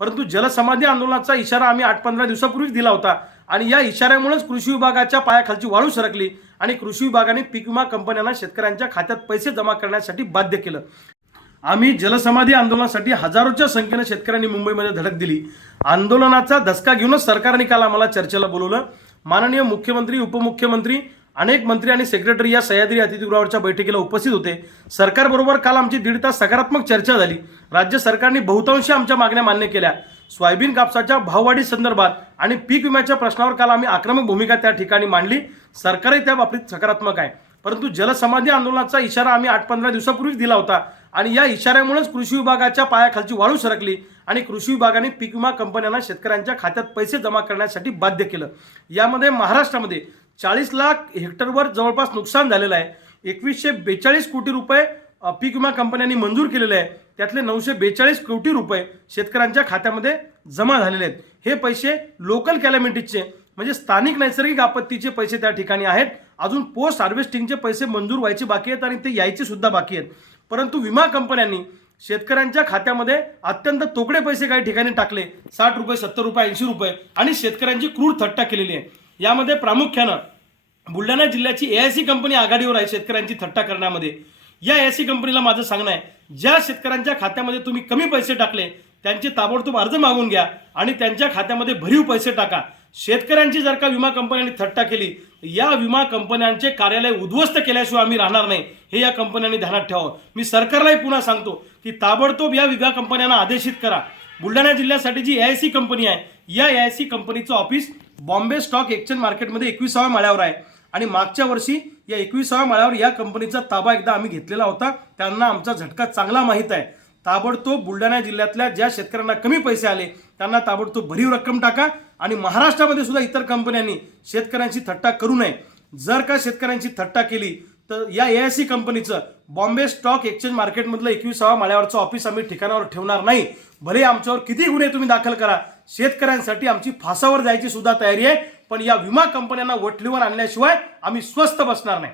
परंतु जलसमाधी आंदोलनाचा इशारा आम्ही आठ पंधरा दिवसापूर्वीच दिला होता. आणि या इशाऱ्यामुळेच कृषी विभागाच्या पायाखालची वाळू सरकली आणि कृषी विभागाने पीक विमा कंपन्यांना शेतकऱ्यांच्या खात्यात पैसे जमा करण्यासाठी बाध्य केलं. आम्ही जलसमाधी आंदोलनासाठी हजारोच्या संख्येनं शेतकऱ्यांनी मुंबईमध्ये धडक दिली. आंदोलनाचा धसका घेऊनच सरकारने काल आम्हाला चर्चेला बोलवलं. माननीय मुख्यमंत्री उपमुख्यमंत्री अनेक मंत्री आणि सेक्रेटरी या सह्याद्री अतिथीगृहावरच्या बैठकीला उपस्थित होते. सरकारबरोबर काल आमची दीड तास सकारात्मक चर्चा झाली. राज्य सरकारने बहुतांशी आमच्या मागण्या मान्य केल्या. सोयाबीन कापसाच्या भाववाढी संदर्भात आणि पीक विम्याच्या प्रश्नावर काल आम्ही आक्रमक भूमिका त्या ठिकाणी मांडली. सरकारही त्या बाबतीत सकारात्मक आहे. परंतु जलसमाधी आंदोलनाचा इशारा आम्ही आठ पंधरा दिवसापूर्वीच दिला होता आणि या इशाऱ्यामुळेच कृषी विभागाच्या पायाखालची वाळू सरकली आणि कृषी विभागाने पीक विमा कंपन्यांना शेतकऱ्यांच्या खात्यात पैसे जमा करण्यासाठी बाध्य केलं. यामध्ये महाराष्ट्रामध्ये चाळीस लाख हेक्टरवर जवळपास नुकसान झालेलं आहे. एकवीसशे बेचाळीस कोटी रुपये पीक विमा कंपन्यांनी मंजूर केलेले आहे. त्यातले नऊशे बेचाळीस कोटी रुपये शेतकऱ्यांच्या खात्यामध्ये जमा झालेले आहेत. हे पैसे लोकल कॅलॅमिटीजचे म्हणजे स्थानिक नैसर्गिक आपत्तीचे पैसे त्या ठिकाणी आहेत. अजून पोस्ट हार्वेस्टिंगचे पैसे मंजूर व्हायचे बाकी आहेत आणि ते यायचे सुद्धा बाकी आहेत. परंतु विमा कंपन्यांनी शेतकऱ्यांच्या खात्यामध्ये अत्यंत तोकडे पैसे काही ठिकाणी टाकले. साठ रुपये सत्तर रुपये ऐंशी रुपये आणि शेतकऱ्यांची क्रूर थट्टा केलेली आहे. यामध्ये प्रामुख्यानं बुलढाणा जिल्ह्याची ए आय सी कंपनी आघाडीवर आहे शेतकऱ्यांची थट्टा करण्यामध्ये. या ए आय सी कंपनीला माझं सांगणं आहे ज्या शेतकऱ्यांच्या खात्यामध्ये तुम्ही कमी पैसे टाकले त्यांचे ताबडतोब अर्ज मागून घ्या आणि त्यांच्या खात्यामध्ये भरीव पैसे टाका. शेतकऱ्यांची जर का विमा कंपन्यांनी थट्टा केली या विमा कंपन्यांचे कार्यालय उद्ध्वस्त केल्याशिवाय आम्ही राहणार नाही हे या कंपन्यांनी ध्यानात ठेवावं. मी सरकारलाही पुन्हा सांगतो की ताबडतोब या विमा कंपन्यांना आदेशित करा. बुलढाणा जिल्ह्यासाठी जी ए आय सी कंपनी आहे या ए आय सी कंपनीचं ऑफिस बॉम्बे स्टॉक एक्सचेंज मार्केटमध्ये एकविसाव्या माळ्यावर आहे. आणि मागच्या वर्षी या एकविसाव्या माळ्यावर या कंपनीचा ताबा एकदा आम्ही घेतलेला होता. त्यांना आमचा झटका चांगला माहीत आहे. ताबडतोब बुलढाणा जिल्ह्यातल्या ज्या शेतकऱ्यांना कमी पैसे आले त्यांना ताबडतोब भरीव रक्कम टाका आणि महाराष्ट्रामध्ये सुद्धा इतर कंपन्यांनी शेतकऱ्यांची थट्टा करू नये. जर का शेतकऱ्यांची थट्टा केली तर या ए आय सी कंपनीचं बॉम्बे स्टॉक एक्सचेंज मार्केटमधलं एकविसावा माळ्यावरचं ऑफिस आम्ही ठिकाणावर ठेवणार नाही. भले आमच्यावर किती गुन्हे तुम्ही दाखल करा शेतकऱ्यांसाठी आमची फासावर जायची सुद्धा तयारी आहे पण या विमा कंपन्यांना वटलीवर आणल्याशिवाय आम्ही स्वस्थ बसणार नाही.